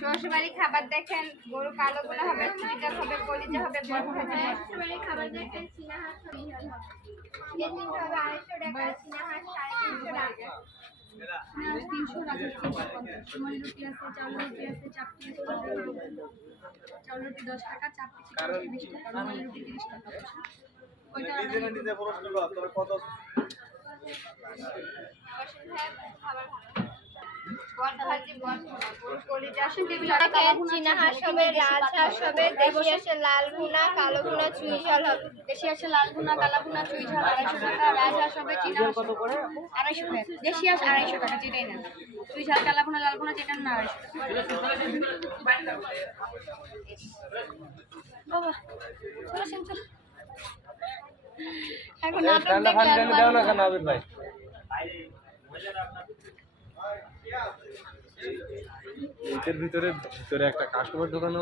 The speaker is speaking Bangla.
শ্বশুরবাড়ি খাবার দেখেন, গরু কালো গুলো হবে, চুইটাল হবে, কলিজা হবে, বড় হবে। শ্বশুরবাড়ি খাবার দেখেন, চীনা হাঁস হবে, হবে 250 টাকা, চীনা হাঁস 350 টাকা। 300 টাকা, রুমালি রুটি আছে, চাউল রুটি আছে, চাপটি আছে, চাউল রুটি 10 টাকা, চাপটি 20 টাকা, রুমালি রুটি 30 টাকা। ওইটা নিজে প্রশ্ন কর, তোর কত চীনা হাঁস হবে, রাজহাঁস হবে, দেশি হাঁসের লাল ভুনা, কালো ভুনা, চুই ঝাল হবে। দেশি হাঁসের লাল ভুনা, কালো ভুনা, চুই ঝাল 250 টাকা, রাজহাঁস হবে, চীনা হাঁস কত করে? 250 টাকা। দেশি হাঁস 250 টাকা, যেটাই নেন। চুই ঝাল, কালো ভুনা, লাল ভুনা যেটা না 250 টাকা। বাবা চলো এখন নাটক দাও না কেন আবির ভাই? এর ভিতরে একটা কাস্টমার ঢোকানো